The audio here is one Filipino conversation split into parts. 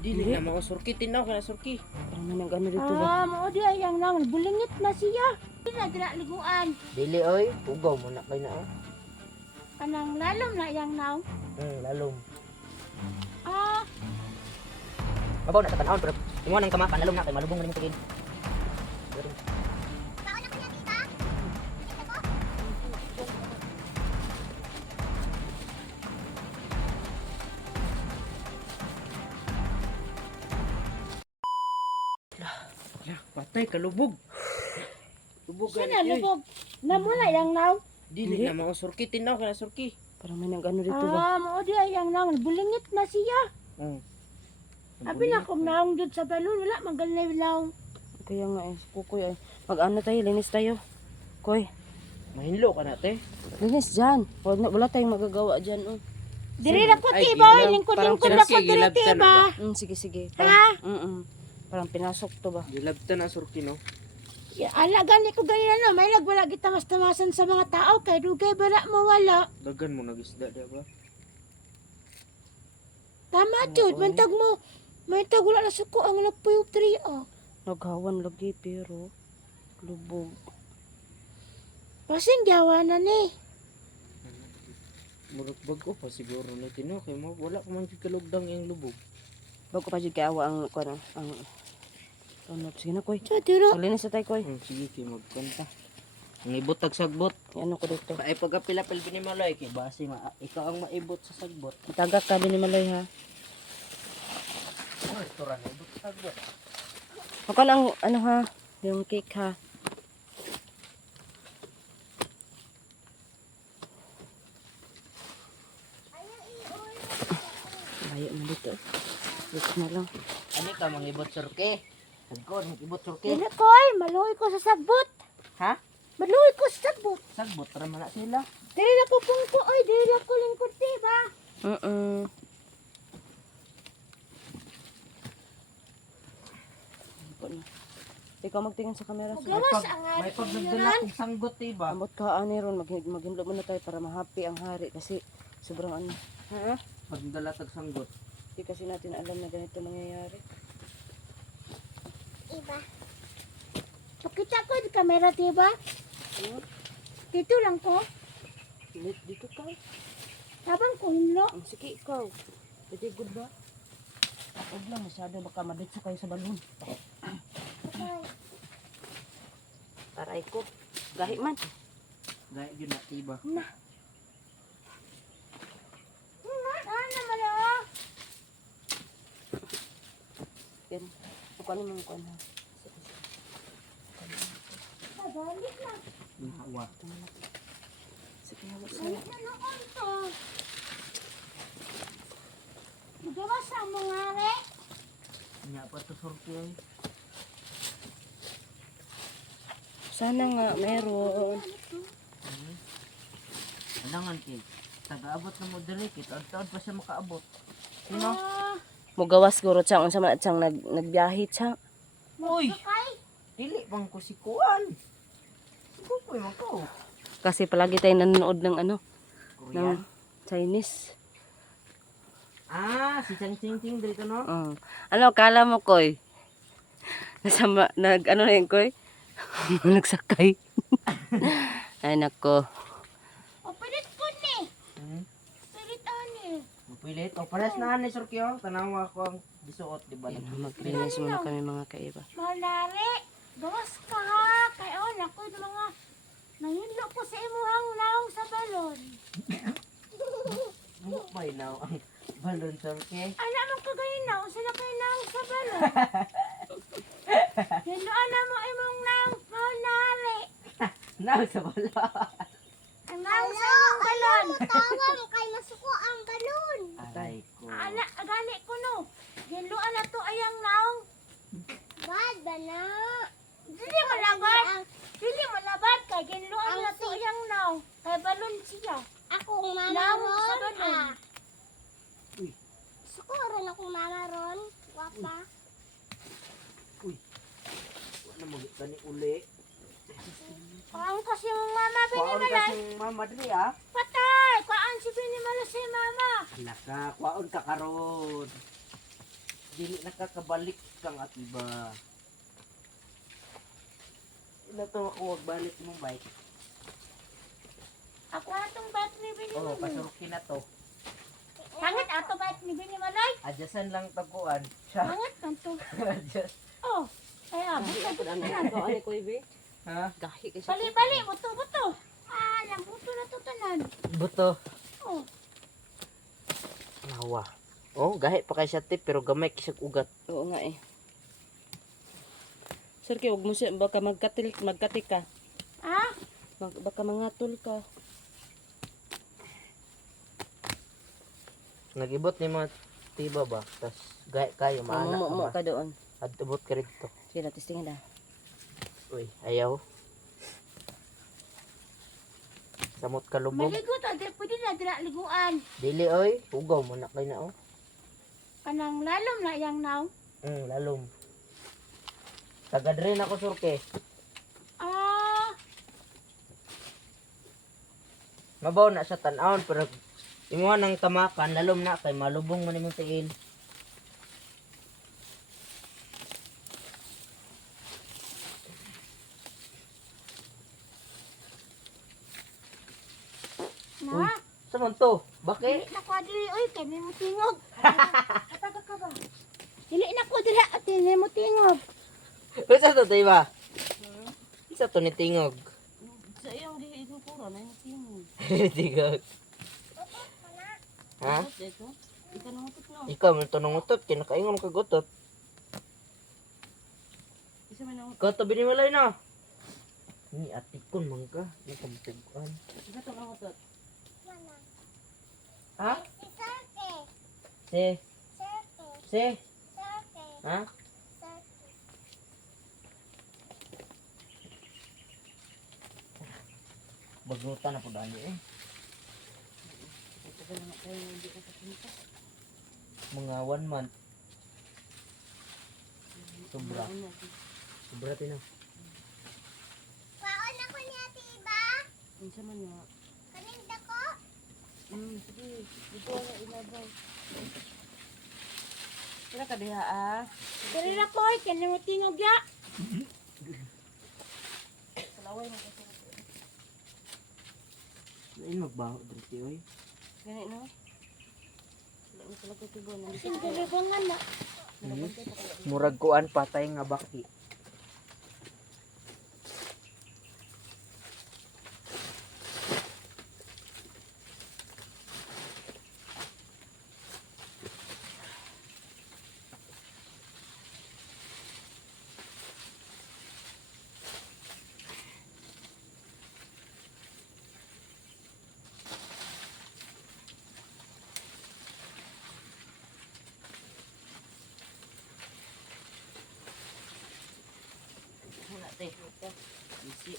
Dili na mga surki, tinaw ka na surki. Parang may nag-ano dito ba? Mao di ayang nang bulingit na siya. Di na dira liguan. Dili oy, ugaw mo na kay na oh. Kanang lalom na yang naw. Lalom. Ah, Mabaw na sa tanawon pero ingon ang kamakan lalom na kay malubong rin tigid. Patay kalubog. Lubog sina lubog. Namula yang naw. Dili na mga surki, tinaw ka na surki. Parang may nag-ano dito ba? Mao di ayang nang bulingit na siya. Abi na kung naong jud sa balon wala magalay law. Kaya nga eh, kukoy ay. Mag-ano tayo, linis tayo. Koy, Mahinlo ka na te. linis dyan. Wala tayong magagawa dyan. Oh. Diri ra ko Ay, tiba, parang- lingkod-lingkod parang ra ko diri pinasige, tiba. Sige, sige. Ha? Parang, parang pinasok to ba? Gilabta na surki no. Ala gani ko ganyan no, may wala kita mas tamasan sa mga tao kay dugay bala mo wala. Dagan mo nagisda di ba? Tama jud, mantag wala na suko ang nagpuyog diri ah. Naghawan lagi pero lubog. Pasing jawa na ni. Murag bago pa siguro na tinaw kay mo wala pa man gyud kalugdang yung lubog. Bago pa dyan kaawa ang kuwan ang tunod. Sige na, Koy. Sa dira. Maglinis na tayo, Koy. Sige kay magkanta. Ang ibot tag sagbot. Ano ko dito? Ay pagapila-pil binimaloy kay base ikaw ang maibot sa sagbot. Itagak ka din ni Maloy, ha? Oh, ito ran ibot sa sagbot. Ako lang, ano ha? Yung cake, ha? Layo na dito. Dito na lang. Ani ka mangibot surke? Sagkon mangibot surke. Dili koy, maluoy ko sa sagbot. Ha? Maluoy ko sa sagbot. Sagbot ra man na sila. Dili na ko pungko oy, dili na ko lingkod diba? Ikaw magtingin sa camera. Sige. Gawas ang May pag nagdala kong sanggot diba? Amot ka, ani ron. Maghinlo muna tayo para mahappy ang hari. Kasi sobrang ano. Ha? Pag nagdala tag sanggot. Hindi kasi natin alam na ganito mangyayari. Iba. Pakita ko di kamera diba? Dito lang ko. Dito ka. Habang ko hinlo. Sige, ikaw. Pwede good ba? Huwag lang masyado. Baka mabitsa kayo sa balon. Taray ko. Gahi man. Dahil yun na tiba. Ano malawa? Yan. Kukunin mo yung kuwan, ha? Balik na. Yung hawa. Sige, halos na. Balik na noon to. Magawas ang mga re. Nya pa to surke. Sana nga, meron. Anangan kay taga-abot na mo diri kay taon pa siya makaabot. Sino? Mugawas guro siyang unsa man siyang nagbiyahe siyang. Uy, Sakay. dili bang ko si Kuan. Kukoy man ko. Kasi palagi tayong nanonood ng ano, ng Korean. Chinese. Ah, si Chang Ching Ching dito no? Ano, kala mo, Koy? Ano na yun, Koy? Nagsakay. Ay, nako. O pilit ko ni. Pilit ani. Mapilit. O pares na ni Surkyo. Tanawa ko ang bisuot di ba? Yan, maglinis muna kami mga kaiba. Malari. Gawas ka ha. Kaya ako yung mga nahilo ko sa imuhang naong sa balon. Ano ba inaw ang balon Surkyo? Alam mo ka ganyan na. Usa na kayo naong sa balon. Hindoan na mo imong naong malari. Naw sa balon. Ang naong sa imong balon. Tawag kay masuko ang balon. Aray ko. Ana, gani ko no. Hindoan na to ayang naong. Bad ba na? Dili malabad. Dili malabad kay hindoan na to ayang naong. Kay balon siya. Akong mama Naong sa ron. balon. Uy. Suko rin akong mama ron. Wapa. Wala mo gani uli. Kuhaan kasi mong mama Kuan binimalay. kasi mama diri ah. Patay! Kuhaan si binimalay si mama. Naka, kuan ka karon. dili nakakabalik kang atiba. Ila to ako wag balik mong bike. Ako atong bat ni Bini Oh, Manoy. pasurukin na to. Hangit ato bat ni Bini Manoy. Adjustan lang taguan. Siya. Hangit man to. Adjust. Oh, ay abot Gahi na ako to. na ano ko ani ko ibe. Ha? Gahi kasi. Bali-bali, buto-buto. Ah, lambuto na to tanan. Buto. Oh, Nawa. Oh, gahi pa kay siya tip pero gamay kisag ugat. Oo nga eh. Sir, kaya huwag mo siya, baka magkati ka. ah, Baka mangatol ka. Nagibot ni mga tiba ba? Tas gahi kayo maana ka Mo ba? ka doon. Adubot ka rito. Sige, testingin na. Uy, ayaw. Samot ka lubog. maligo to. Pwede na dila liguan. Dili oy, ugaw mo na kay na oh. Kanang lalom na yang naw. Lalom. Tagad rin ako surke. Ah, Mabaw na sa tan-awon pero imuha ng tamakan lalom na kay malubong man imong tiil. Uy, na. saman to? Bakit? Dili na ko dili oy kay mo tingog. Kataga ka ba? Dili na ko dili at dili mo tingog. Isa to diba? Isa to ni tingog. Sa iyong gihinukura na yung tingog. Tingog. Ha? Ito? Ikaw na utot no. Ikaw man to nangutot kay nakaingon ka gutot. Isa man ang Ikaw to biniwalay na. Ni atikon man ka, di ka matuguan. isa to ang utot. Mana? Ha? Si Sarte. Si, Sarte. si, Sarte. ha? Sarte. Bagnutan na po dali eh. Ito ba lang tayo hindi ka papunta. Mga 1 month. Sobra. Ano? Sobra tino. Paon ako ni Ate Iba. Isa man nga. Kaninda ko. Sige. Ito ang ilabaw. Kira ka diha ah. Dili na ko oy kay mo tingog ya. Kalaway mo kasi. Lain magbaho dito oy. Gani no? Wala mo talaga tubo na. Sing dilibangan na. Murag kuan patay nga baki. Wala tayo. Isi.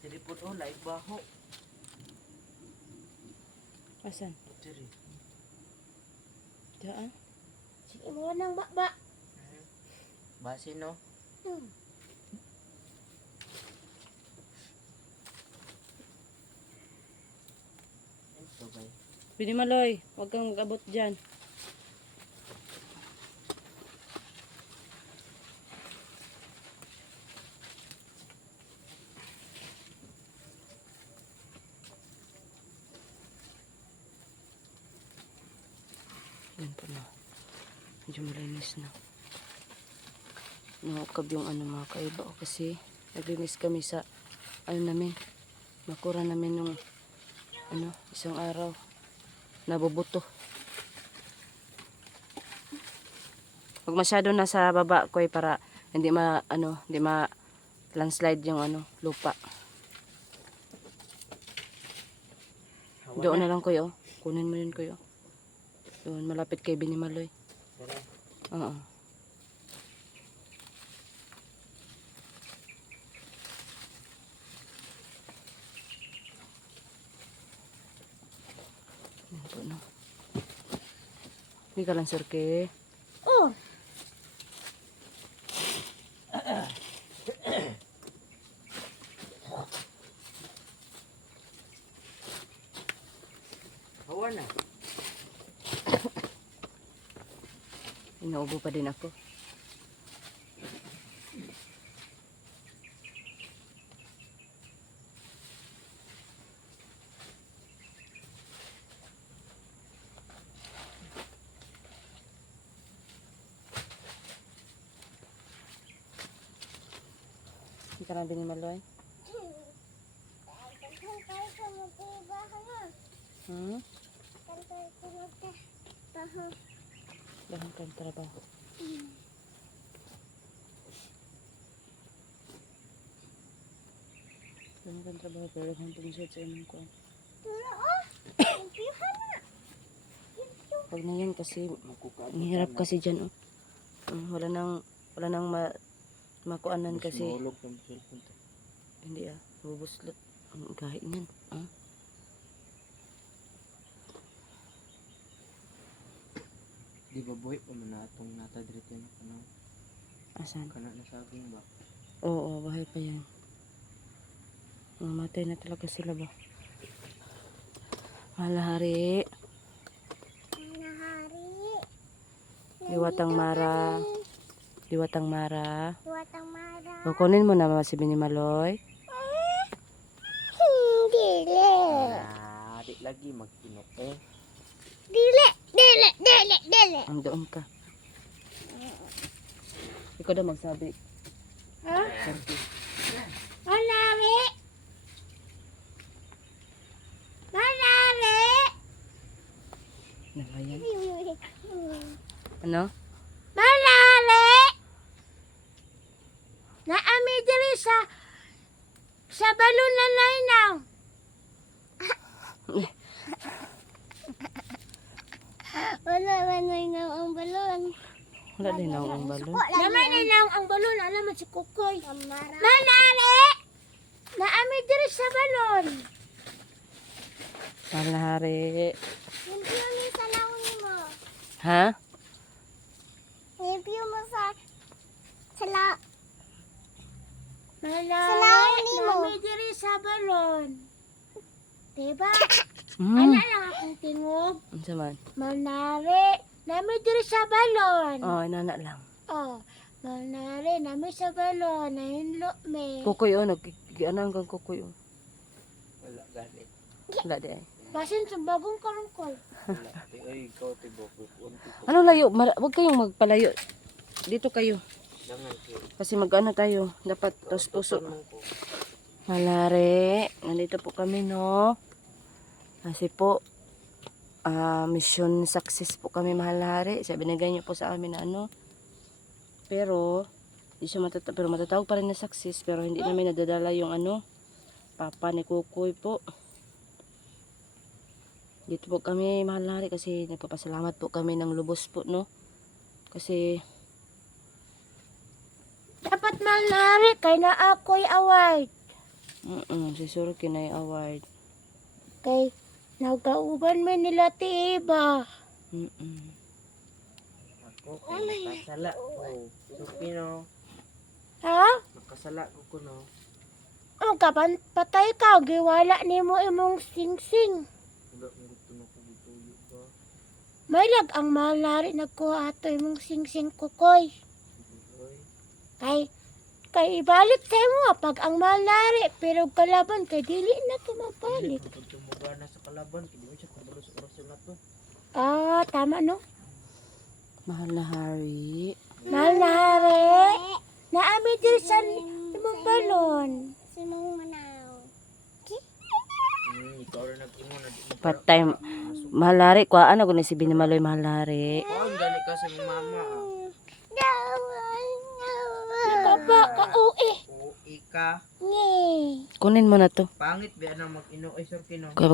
Tilipod oh, laig baho. Asan? Diri. Diyan. Sige mo nang ba. Base no. Ito bay. Pwede maloy. Huwag kang mag-abot dyan. Yan pa na. Medyo malinis na. Nakakab yung ano mga kaiba ko kasi naglinis kami sa ano namin. Nakura namin yung ano, isang araw. Nabubuto. Huwag masyado na sa baba ko para hindi hindi landslide yung ano, lupa. Doon na lang kuya. Kunin mo yun kuya. Doon, malapit kay Binimaloy. Tara. Oo. Yan po, no. Hindi ka lang, sir, ke. Oh, Hawa na. Inaubo pa din ako. Hindi ka na Binimaloy? Kantay ka magtiba ka na. Hmm? Kantay ka magtaho. Dahan kang trabaho. Dahan kang trabaho pero dahan pag-isot sa imong ko. Tula oh. Impihan na. Huwag na yan kasi mahirap kasi dyan. Oh. Wala nang makuanan kasi. Mahulog ng cellphone to. Hindi bubuslot. Ang gahi niyan. Ah. Di ba boy, pamanatong natadrito na ka na. Asan? Kana na saging ba? Oo, bahay pa yan. Mamatay na talaga sila ba? Malahari. Manahari. Diwatang Mara. Diwatang Mara. Watang mara. Kukunin mo na si Binimaloy. Dili. Di lagi mag-inok eh. Dili. Dili. Dili. Dili. Ang doon ka. Ikaw daw magsabi. ha? Sabi. Manari! Manari! Nalayan. Ano? Manari! Naami diri sa balon na nainaw. Wala na ang balon. Wala din ako ang balon. Naman nainaw ang balon. Alam mo si Kukoy. Mara. Manari! Naami diri sa balon. Malahari. Limpyo mo sa laon mo. Ha? Limpyo mo sa Manari! Salaon nimo. Naami diri sa balon. Diba? Hmm. Ano lang akong tingog? Ano saman? Manari! Naami diri sa balon. Oh, inana lang. Oh, manari, nami sa balon, nahinlo me. Kukoy oh, nag-anang kang kukoy oh. Wala gani. Wala di ay. Basin sa bagong karungkol. Wala. Ay, ikaw tibo. Unti ko. Ano layo? Huwag kayong magpalayo. Dito kayo. Dangan ko. Kasi mag-ano tayo. Dapat tos puso. Tanong ko. Malari. Nandito po kami no. Kasi po, mission success po kami Malari. Sabi binigay niyo po sa amin na ano. Pero, di siya pero matatawag pa rin na success. Pero hindi namin nadadala yung ano. Papa ni Kukoy po. Dito po kami Malari kasi nagpapasalamat po kami ng lubos po no. Kasi Dapat manari, kay na ako'y award. si Sir Kinay award. Kay, nagkauban man nila tiba. Ako, nakasala ko. Supino, Ha? nakasala ko kuno. O, kapan patay ka, giwala ni mo imong sing-sing. Wala kong gusto na kong ituyo ba? May lag ang manari, nagkuha ato imong sing-sing Kukoy. Oy. Kay ibalik sa mo pag ang manari, pero kalaban kay dili na tumabalik. Pag tumuga na sa kalaban, hindi mo siya kabalo sa orasyon na to. Ah, tama no? Mahal na Hari. Manari, naami diri sa imong balon. Sinong manaw. Ikaw rin nag-ingo na di mo. Patay. Malari. Kuhaan ako ni si Binimaloy Malari. Kuhaan gani ka sa mong mama. Nakaba ka uwi. O ika. Nge. Kunin mo na to. Pangit ba na mag-ino ay Sir Kino? Kaya